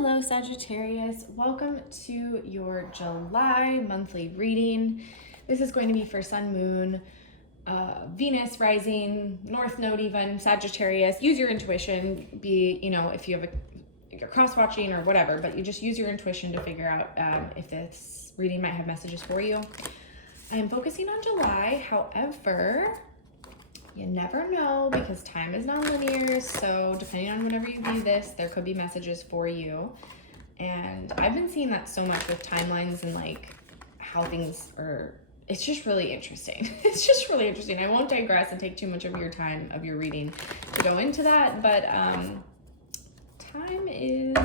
Hello Sagittarius, welcome to your July monthly reading. This is going to be for Sun, Moon, Venus, Rising, North Node even, Sagittarius. Use your intuition, if you have you're cross-watching or whatever, but you just use your intuition to figure out if this reading might have messages for you. I am focusing on July, however, you never know because time is non-linear, so depending on whenever you view this, there could be messages for you. And I've been seeing that so much with timelines and like how things are, it's just really interesting. It's just really interesting. I won't digress and take too much of your time of your reading to go into that, but time is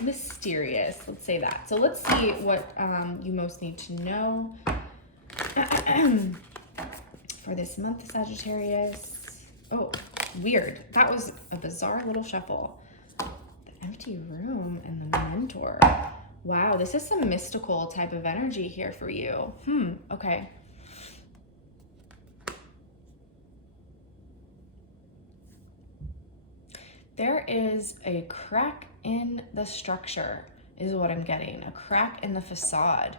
mysterious, let's say that. So let's see what you most need to know for this month, Sagittarius. Oh, weird. That was a bizarre little shuffle. The empty room and the mentor. Wow, this is some mystical type of energy here for you. Okay. There is a crack in the structure, is what I'm getting. A crack in the facade.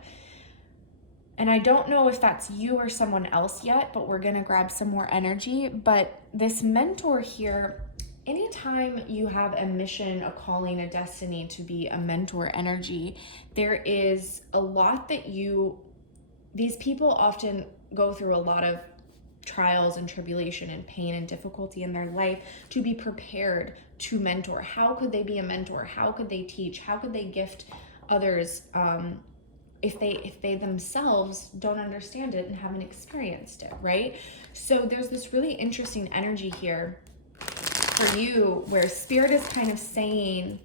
And I don't know if that's you or someone else yet, but we're gonna grab some more energy. But this mentor here, anytime you have a mission, a calling, a destiny to be a mentor energy, there is a lot that these people often go through a lot of trials and tribulation and pain and difficulty in their life to be prepared to mentor. How could they be a mentor? How could they teach? How could they gift others if they themselves don't understand it and haven't experienced it, right? So there's this really interesting energy here for you where Spirit is kind of saying,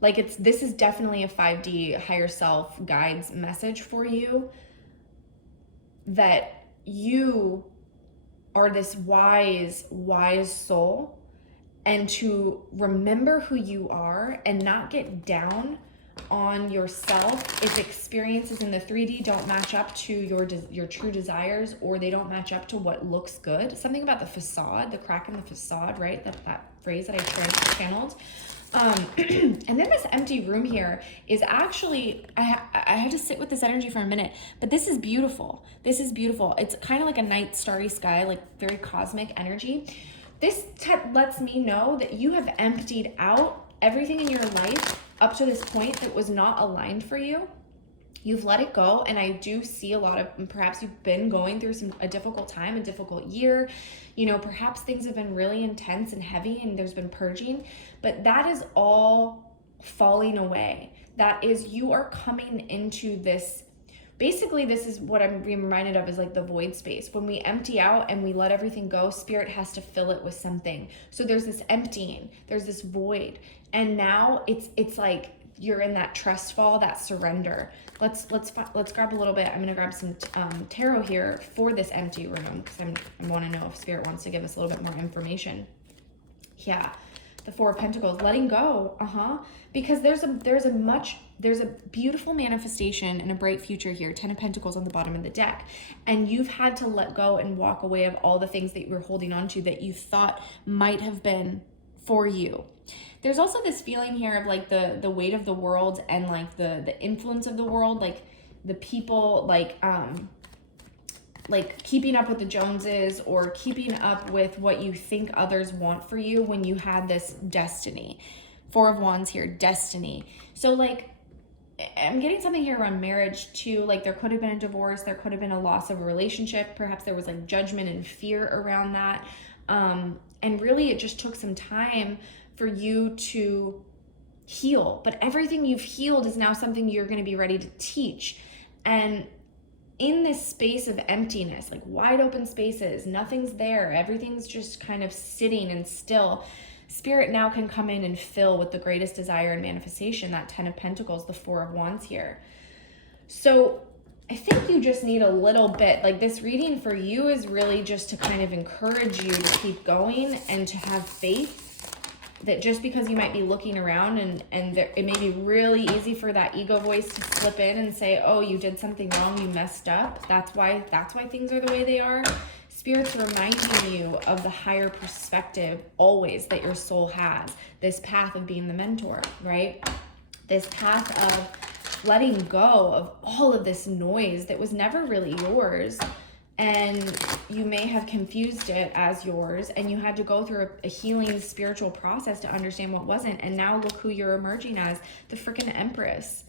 like, this is definitely a 5D higher self guides message for you, that you are this wise soul, and to remember who you are and not get down on yourself if experiences in the 3D don't match up to your true desires, or they don't match up to what looks good. Something about the facade, the crack in the facade, right? That phrase that I channeled. And then this empty room here is actually, I had to sit with this energy for a minute, but this is beautiful. This is beautiful. It's kind of like a night starry sky, like very cosmic energy. This lets me know that you have emptied out everything in your life up to this point that was not aligned for you. You've let it go, and I do see a lot of, perhaps you've been going through a difficult time, a difficult year. Perhaps things have been really intense and heavy and there's been purging, but that is all falling away. That is, you are coming into this. Basically, this is what I'm being reminded of, is like the void space. When we empty out and we let everything go, Spirit has to fill it with something. So there's this emptying, there's this void. And now it's like you're in that trust fall, that surrender. Let's grab a little bit. I'm gonna grab some tarot here for this empty room because I want to know if Spirit wants to give us a little bit more information. Yeah, the Four of Pentacles, letting go. Because there's a beautiful manifestation and a bright future here. 10 of Pentacles on the bottom of the deck, and you've had to let go and walk away of all the things that you were holding on to that you thought might have been for you. There's also this feeling here of like the weight of the world and like the influence of the world, like the people, like keeping up with the Joneses or keeping up with what you think others want for you when you had this destiny. Four of Wands here, destiny. So like, I'm getting something here around marriage too. Like there could have been a divorce, there could have been a loss of a relationship. Perhaps there was like judgment and fear around that. And really it just took some time for you to heal. But everything you've healed is now something you're going to be ready to teach. And in this space of emptiness, like wide open spaces, nothing's there, everything's just kind of sitting and still, Spirit now can come in and fill with the greatest desire and manifestation, that 10 of Pentacles, the Four of Wands here. So I think you just need a little bit, like this reading for you is really just to kind of encourage you to keep going and to have faith that just because you might be looking around and there, it may be really easy for that ego voice to slip in and say, oh, you did something wrong, you messed up. That's why things are the way they are. Spirit's reminding you of the higher perspective always that your soul has. This path of being the mentor, right? This path of letting go of all of this noise that was never really yours. And you may have confused it as yours, and you had to go through a healing spiritual process to understand what wasn't. And now look who you're emerging as, the freaking Empress,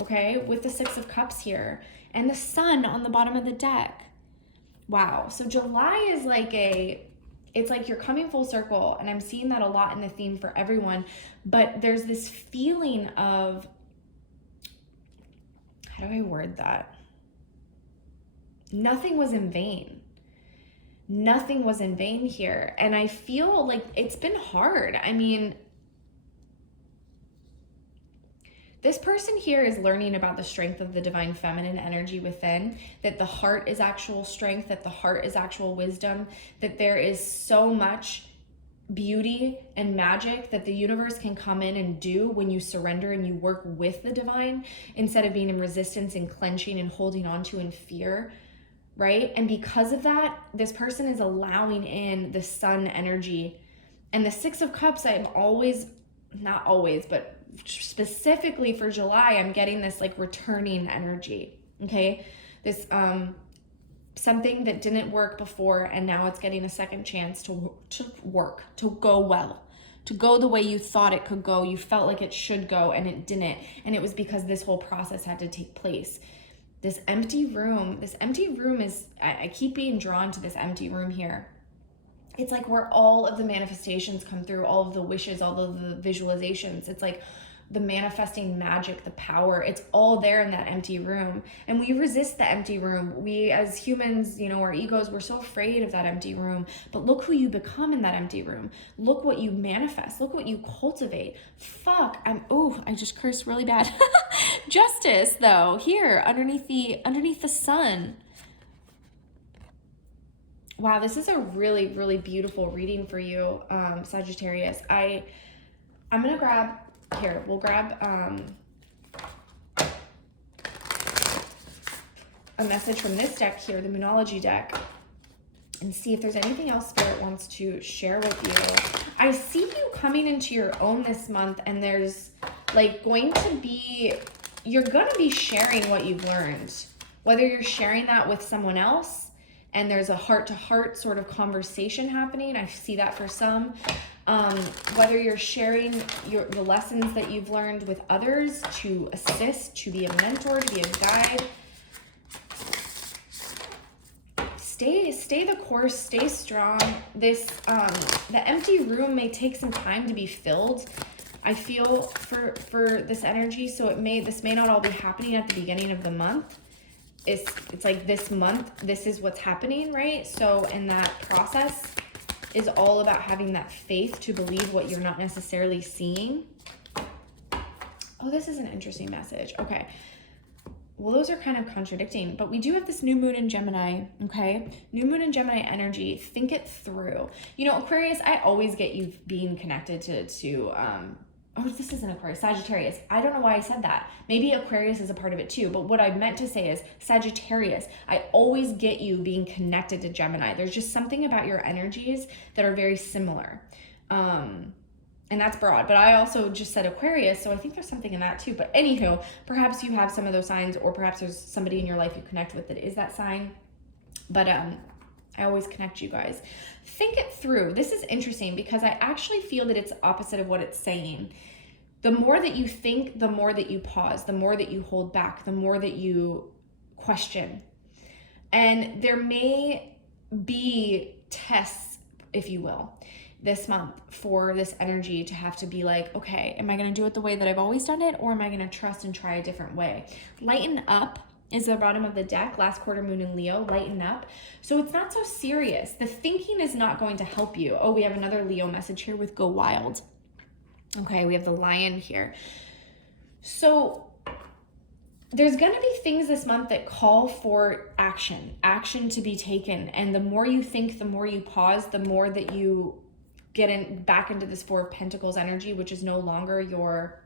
okay? With the Six of Cups here and the Sun on the bottom of the deck. Wow. So July is like it's like you're coming full circle, and I'm seeing that a lot in the theme for everyone. But there's this feeling of, how do I word that? Nothing was in vain. Nothing was in vain here. And I feel like it's been hard. I mean, this person here is learning about the strength of the divine feminine energy within, that the heart is actual strength, that the heart is actual wisdom, that there is so much beauty and magic that the universe can come in and do when you surrender and you work with the divine, instead of being in resistance and clenching and holding on to in fear, right? And because of that, this person is allowing in the Sun energy. And the Six of Cups, I'm always, not always, but specifically for July, I'm getting this like returning energy, okay? This something that didn't work before, and now it's getting a second chance to work, to go well, to go the way you thought it could go. You felt like it should go, and it didn't. And it was because this whole process had to take place. This empty room is, I keep being drawn to this empty room here. It's like where all of the manifestations come through, all of the wishes, all of the visualizations. It's like the manifesting magic, the power, it's all there in that empty room. And we resist the empty room. We as humans, you know, our egos, we're so afraid of that empty room. But look who you become in that empty room. Look what you manifest. Look what you cultivate. Fuck, I just cursed really bad. Justice though, here underneath the sun. Wow, this is a really, really beautiful reading for you, Sagittarius. I'm gonna grab, here, we'll grab a message from this deck here, the Moonology deck, and see if there's anything else Spirit wants to share with you. I see you coming into your own this month, and there's like you're gonna be sharing what you've learned. Whether you're sharing that with someone else, and there's a heart-to-heart sort of conversation happening. I see that for some. Whether you're sharing the lessons that you've learned with others to assist, to be a mentor, to be a guide. Stay the course, stay strong. The empty room may take some time to be filled. I feel for this energy, so this may not all be happening at the beginning of the month. It's like this month, this is what's happening, right? So in that process is all about having that faith to believe what you're not necessarily seeing. Oh, this is an interesting message. Okay. Well, those are kind of contradicting, but we do have this new moon in Gemini, okay? New moon in Gemini energy, think it through. You know, Aquarius, I always get you being connected to oh, this isn't Aquarius, Sagittarius. I don't know why I said that. Maybe Aquarius is a part of it too, but what I meant to say is Sagittarius. I always get you being connected to Gemini. There's just something about your energies that are very similar. And that's broad, but I also just said Aquarius, so I think there's something in that too. But anywho, perhaps you have some of those signs, or perhaps there's somebody in your life you connect with that is that sign. But I always connect you guys. Think it through. This is interesting because I actually feel that it's opposite of what it's saying. The more that you think, the more that you pause, the more that you hold back, the more that you question. And there may be tests, if you will, this month for this energy to have to be like, okay, am I going to do it the way that I've always done it, or am I going to trust and try a different way? Lighten up is the bottom of the deck, last quarter moon in Leo, lighten up. So it's not so serious. The thinking is not going to help you. Oh, we have another Leo message here with go wild. Okay, we have the lion here. So there's going to be things this month that call for action to be taken. And the more you think, the more you pause, the more that you get back into this Four of Pentacles energy, which is no longer your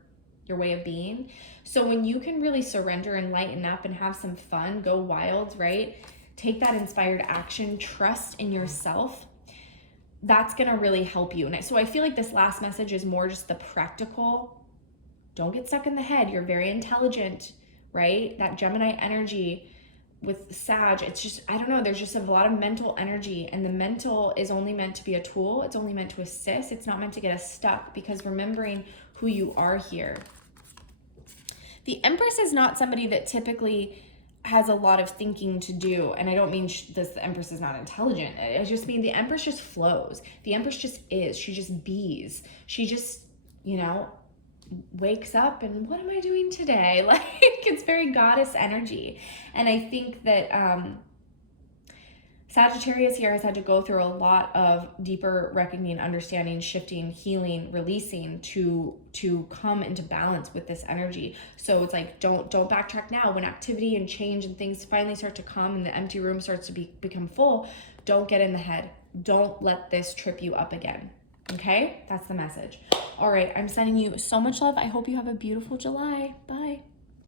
way of being. So when you can really surrender and lighten up and have some fun, go wild, right? take that inspired action, trust in yourself. That's going to really help you. And so I feel like this last message is more just the practical. Don't get stuck in the head. You're very intelligent, right? That Gemini energy with Sag, it's just, I don't know, there's just a lot of mental energy, and the mental is only meant to be a tool. It's only meant to assist. It's not meant to get us stuck, because remembering who you are here. The Empress is not somebody that typically has a lot of thinking to do. And I don't mean the Empress is not intelligent. I just mean the Empress just flows. The Empress just is. She just bees. She just, you know, wakes up and what am I doing today? Like, it's very goddess energy. And I think that Sagittarius here has had to go through a lot of deeper reckoning, understanding, shifting, healing, releasing to come into balance with this energy. So it's like, don't backtrack now. When activity and change and things finally start to come and the empty room starts to become full, don't get in the head. Don't let this trip you up again. Okay? That's the message. All right, I'm sending you so much love. I hope you have a beautiful July. Bye.